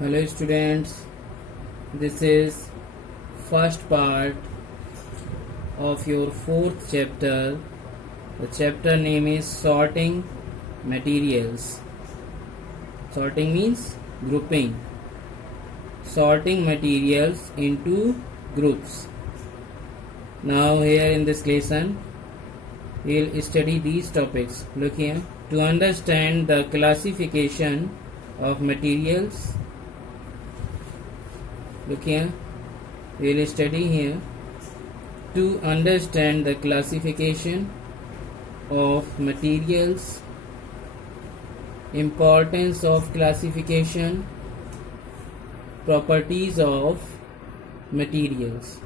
Hello students, this is first part of your fourth chapter. The chapter name is sorting materials. Sorting means grouping. Sorting materials into groups. Now here in this lesson, we'll study these topics. Look here. To understand the classification of materials, look here, we will study here. To understand the classification of materials, importance of classification, properties of materials.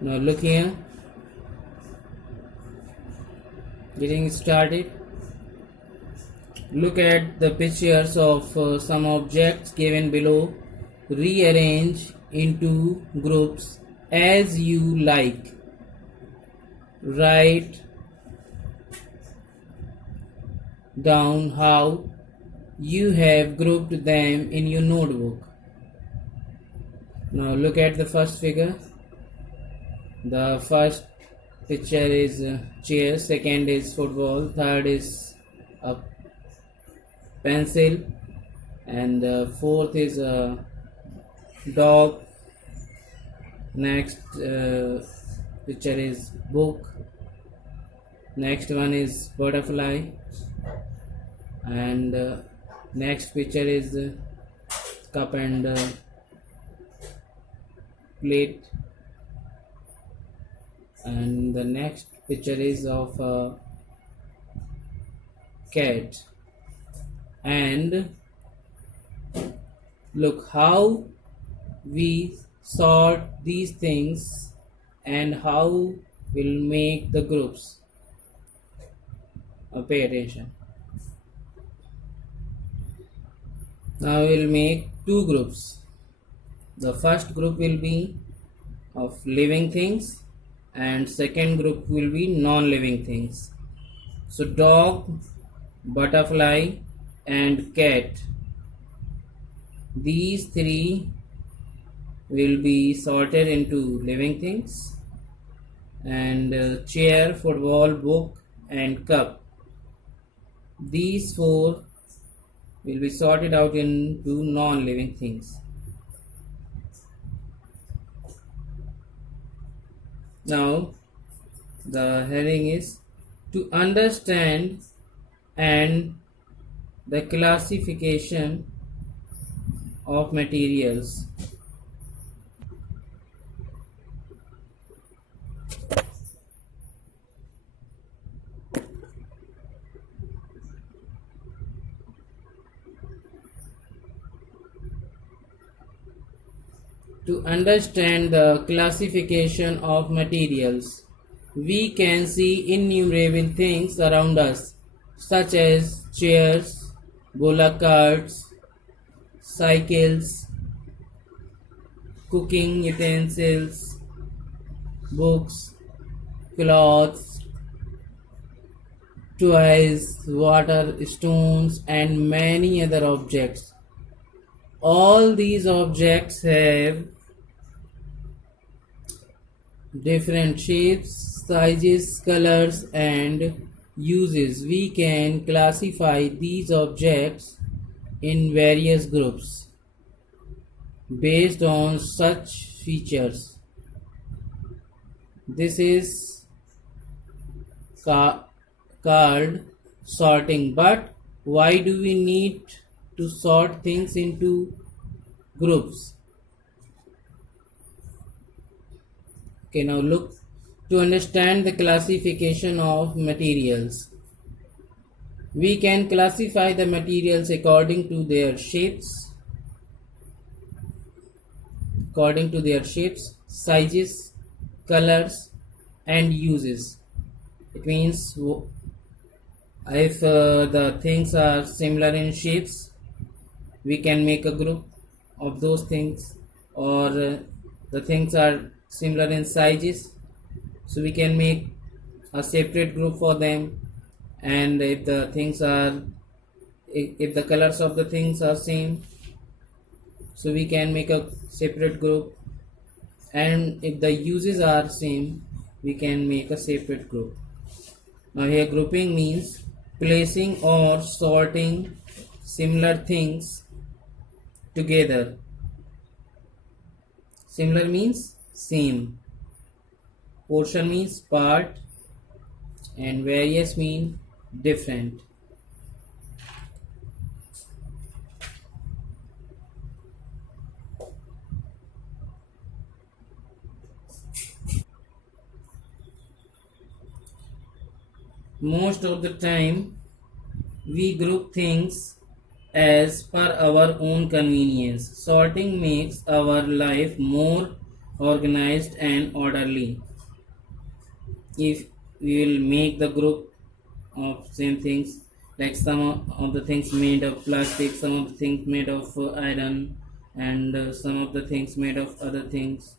Now look here, getting started. Look at the pictures of some objects given below. Rearrange into groups as you like. Write down how you have grouped them in your notebook. Now look at the first figure. The first picture is chair, second is football, third is a pencil, and the fourth is a dog. Next picture is book. Next one is butterfly, and next picture is cup and plate, and the next picture is of a cat. And look how we sort these things and how we'll make the groups. Pay attention. Now we'll make two groups. The first group will be of living things and second group will be non-living things. So dog, butterfly and cat, these three will be sorted into living things, and chair, football, book and cup, these four will be sorted out into non-living things. Now the heading is to understand and the classification of materials. To understand the classification of materials, we can see innumerable things around us, such as chairs, bullock carts, cycles, cooking utensils, books, clothes, toys, water, stones, and many other objects. All these objects have different shapes, sizes, colors, and uses. We can classify these objects in various groups based on such features. This is called sorting. But why do we need to sort things into groups? Okay, now look, to understand the classification of materials, we can classify the materials according to their shapes, sizes, colors and uses. It means if the things are similar in shapes, we can make a group of those things, or the things are similar in sizes, so we can make a separate group for them. And if the things are if the colors of the things are same, so we can make a separate group, and if the uses are same, we can make a separate group. Now here grouping means placing or sorting similar things together. Similar means same, portion means part, and various mean different. Most of the time we group things as per our own convenience. Sorting makes our life more organized and orderly. If we will make the group of same things, like some of the things made of plastic, some of the things made of iron, and some of the things made of other things.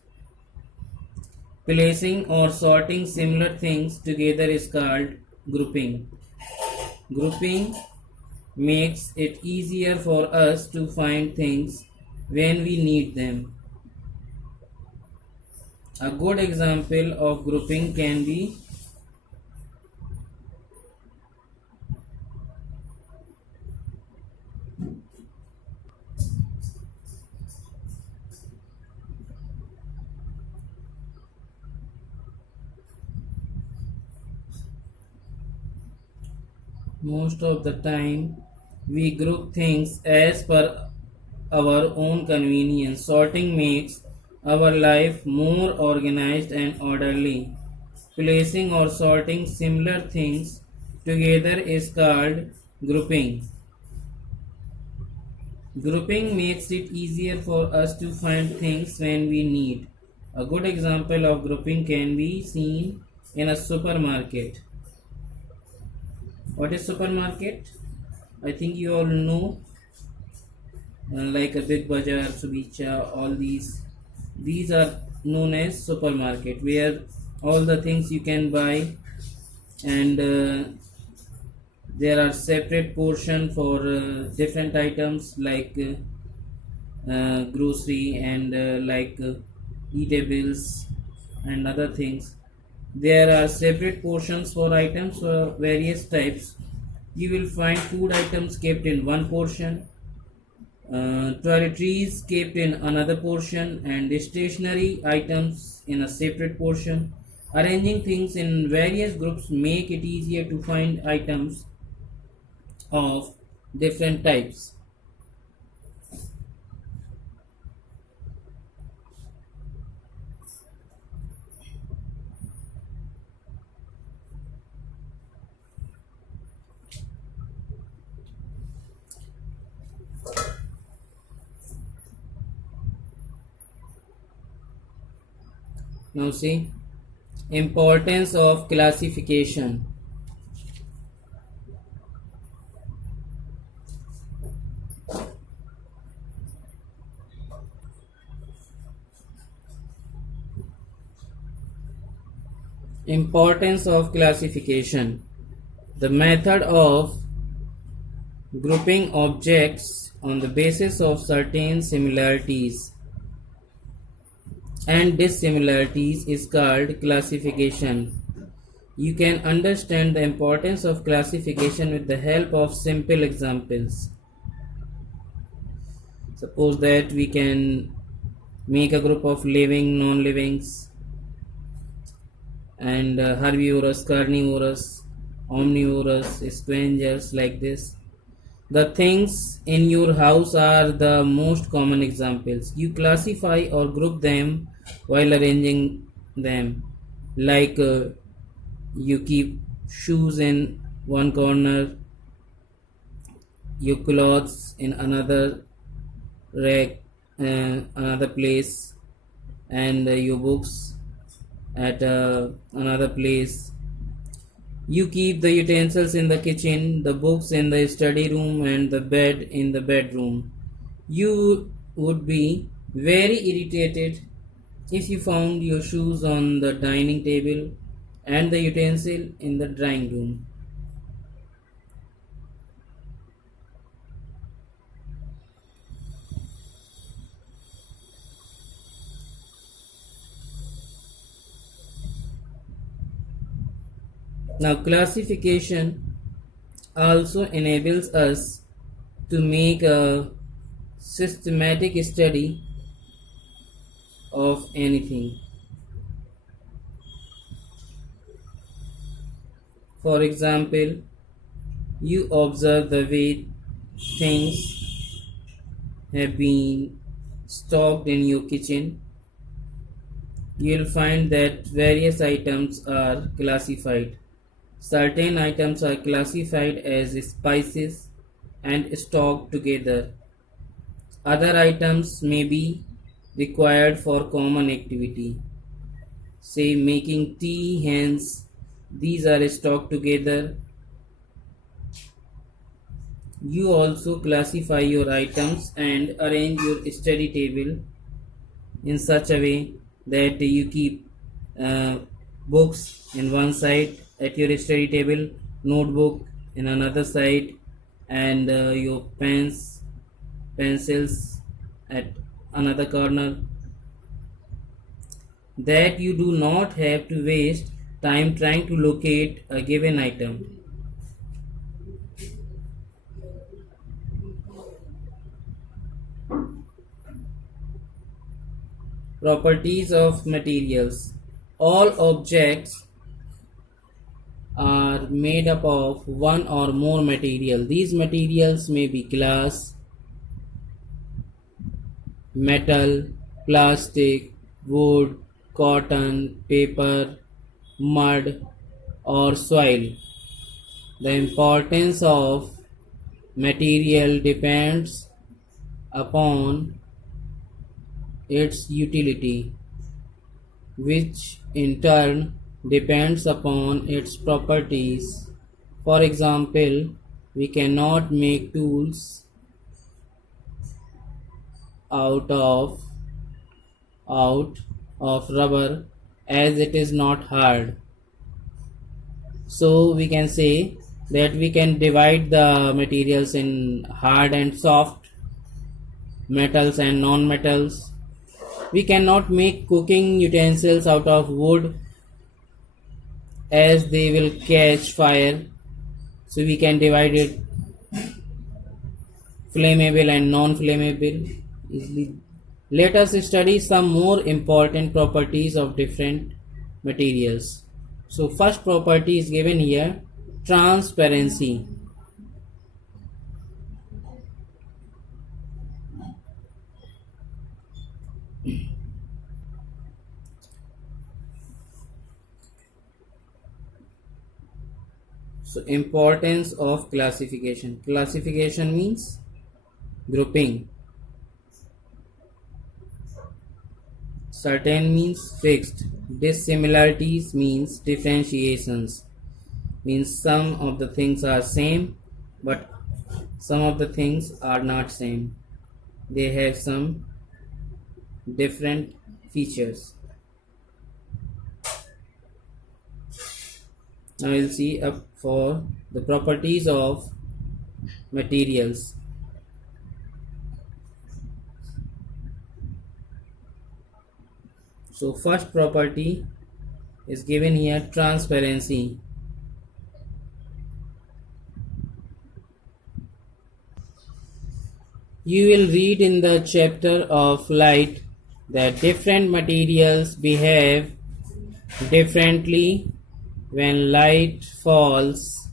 Placing or sorting similar things together is called grouping. Grouping makes it easier for us to find things when we need them. A good example of grouping can be most of the time we group things as per our own convenience. Sorting makes our life more organized and orderly. Placing or sorting similar things together is called grouping. Grouping makes it easier for us to find things when we need. A good example of grouping can be seen in a supermarket. What is supermarket? I think you all know, like a Big Bazaar, Subicha, all these are known as supermarket, where all the things you can buy, and there are separate portion for different items like grocery and like eatables and other things. There are separate portions for items for various types. You will find food items kept in one portion, toiletries kept in another portion, and stationery items in a separate portion. Arranging things in various groups make it easier to find items of different types. Now see, importance of classification. Importance of classification. The method of grouping objects on the basis of certain similarities and dissimilarities is called classification. You can understand the importance of classification with the help of simple examples. Suppose that we can make a group of living, non-livings, and herbivorous, carnivorous, omnivorous, strangers, like this. The things in your house are the most common examples. You classify or group them while arranging them. Like you keep shoes in one corner, your clothes in another rack, another place, and your books at another place. You keep the utensils in the kitchen, the books in the study room, and the bed in the bedroom. You would be very irritated if you found your shoes on the dining table and the utensil in the drawing room. Now, classification also enables us to make a systematic study of anything. For example, you observe the way things have been stocked in your kitchen. You'll find that various items are classified. Certain items are classified as spices and stocked together. Other items may be required for common activity, say making tea, hence these are stocked together. You also classify your items and arrange your study table in such a way that you keep uh, books in one side at your study table, notebook in another side, and your pencils at another corner, that you do not have to waste time trying to locate a given item. Properties of materials. All objects are made up of one or more material. These materials may be glass, metal, plastic, wood, cotton, paper, mud, or soil. The importance of material depends upon its utility, which in turn depends upon its properties. For example, we cannot make tools out of out of rubber as it is not hard. So we can say that we can divide the materials in hard and soft, metals and non-metals. We cannot make cooking utensils out of wood as they will catch fire. So we can divide it flammable and non-flammable easily. Let us study some more important properties of different materials. So first property is given here, transparency. So importance of classification. Classification means grouping. Certain means fixed. Dissimilarities means differentiations. Means some of the things are same, but some of the things are not same. They have some different features. Now we'll see up for the properties of materials. So first property is given here, transparency. You will read in the chapter of light that different materials behave differently when light falls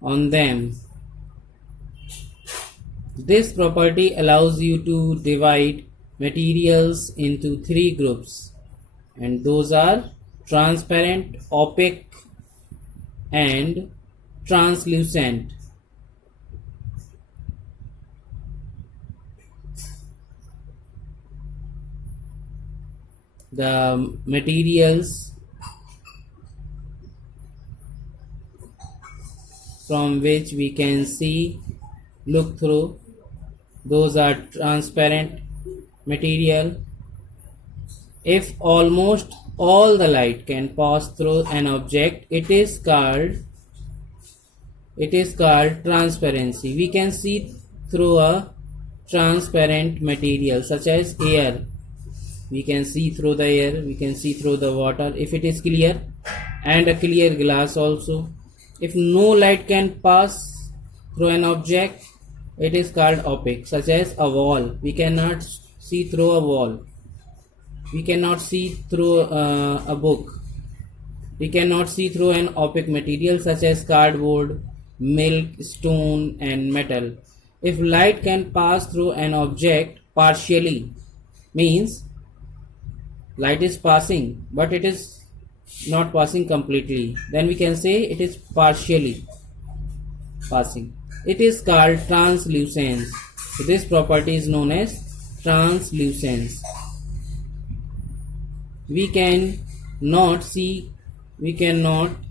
on them. This property allows you to divide materials into three groups, and those are transparent, opaque, and translucent. The materials from which we can see, look through, those are transparent material. If almost all the light can pass through an object, it is called transparency. We can see through a transparent material such as air. we can see through the air, we can see through the water if it is clear, and a clear glass also. If no light can pass through an object, it is called opaque, such as a wall. We cannot see through a wall, we cannot see through a book, we cannot see through an opaque material such as cardboard, milk, stone, and metal. If light can pass through an object partially, means light is passing but it is not passing completely, then we can say it is partially passing. It is called translucence. So this property is known as translucence. We cannot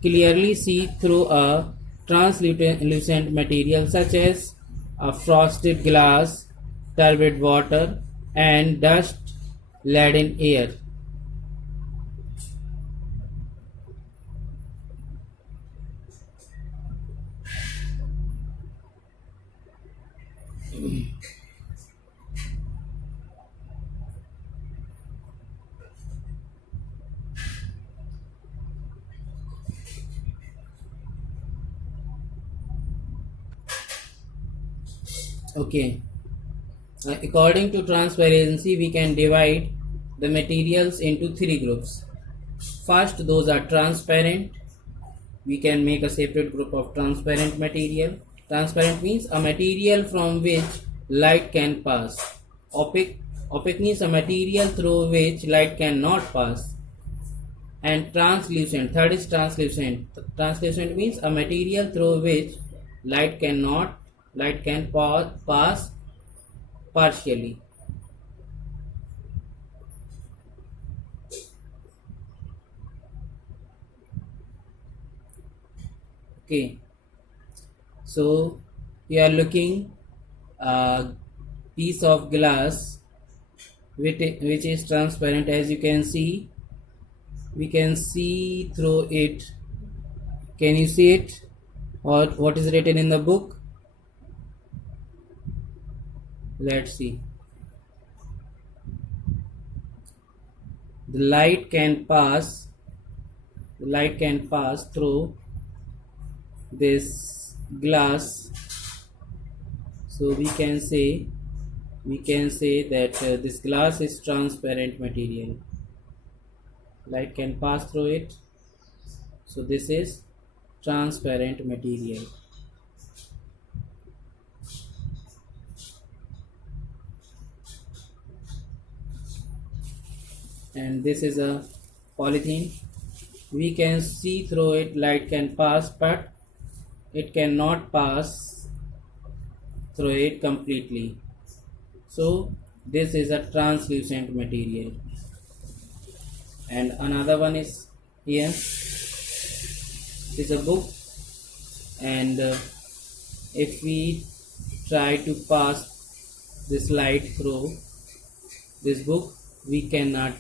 clearly see through a translucent material such as a frosted glass, turbid water, and dust laden air. Okay. According to transparency, we can divide the materials into three groups. First, those are transparent. We can make a separate group of transparent material. Transparent means a material from which light can pass. Opaque means a material through which light cannot pass. And translucent, third is translucent. Translucent means a material through which light can pass partially. Okay, so we are looking a piece of glass which is transparent. As you can see, we can see through it. Can you see it, or what is written in the book? Let's see. The light can pass through this glass, so we can say that this glass is transparent material. Light can pass through it, so this is transparent material. And this is a polythene. We can see through it, light can pass, but it cannot pass through it completely. So this is a translucent material. And another one is here. It is a book, and if we try to pass this light through this book, we cannot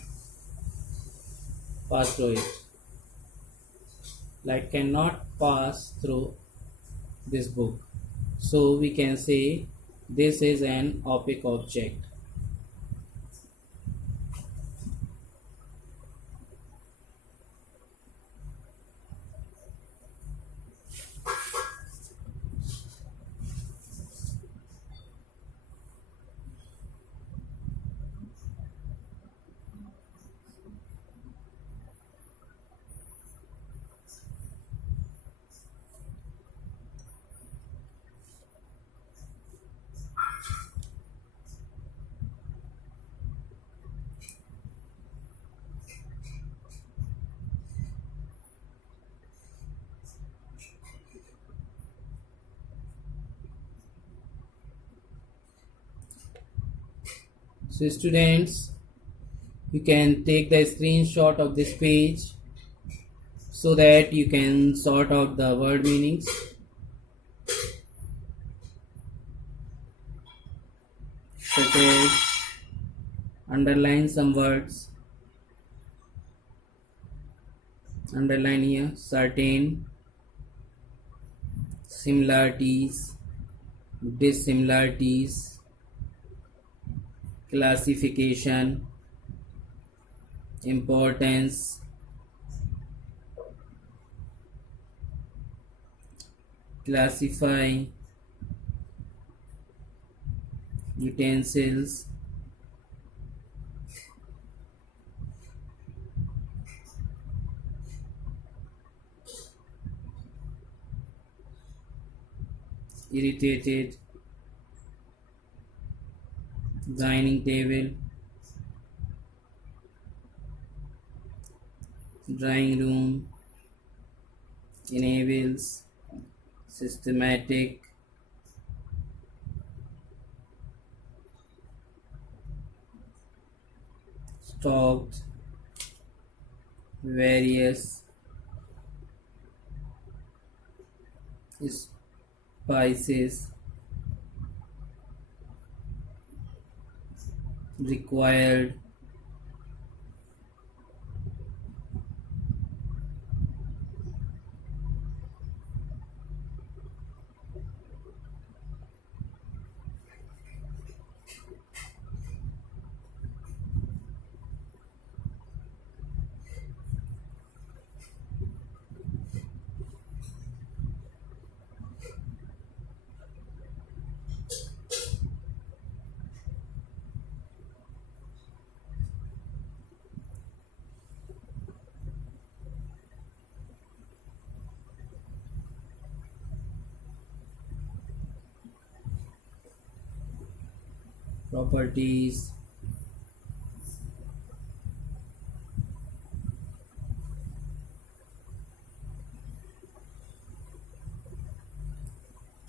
pass through it. Light cannot pass through this book, so we can say this is an opaque object. So students, you can take the screenshot of this page so that you can sort out the word meanings. Such as underline some words. Underline here certain, similarities, dissimilarities, classification, importance, classify, utensils, irritated, dining table, drawing room, enables, systematic, stocked, various, spices, required, properties,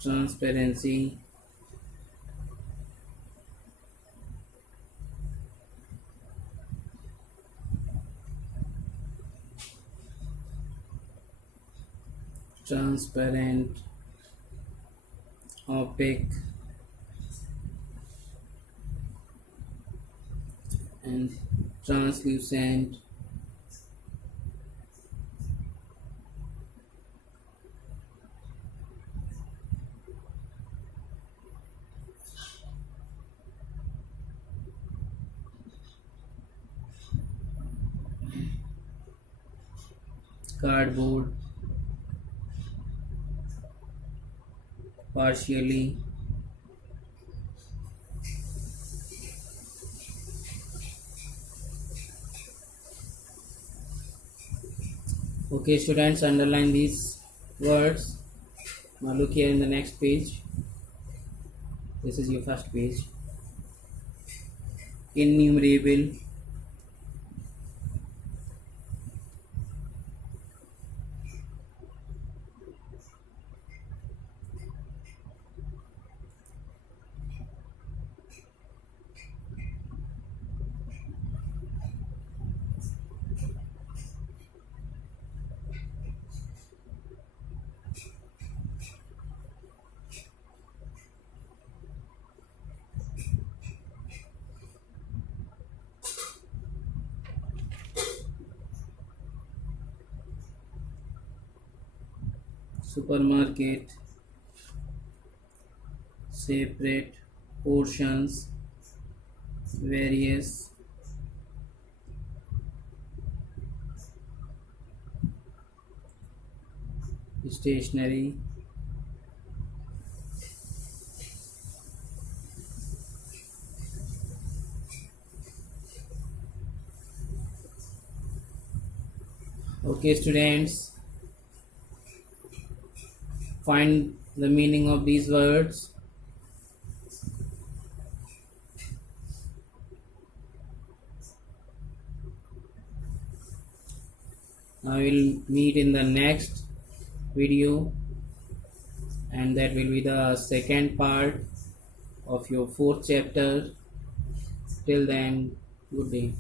transparency, transparent, opaque, and translucent, cardboard, partially. Okay, students, underline these words. Now look here in the next page. This is your first page. Innumerable, supermarket, separate, portions, various, stationery, okay students, find the meaning of these words. I will meet in the next video, and that will be the second part of your fourth chapter. Till then, good day.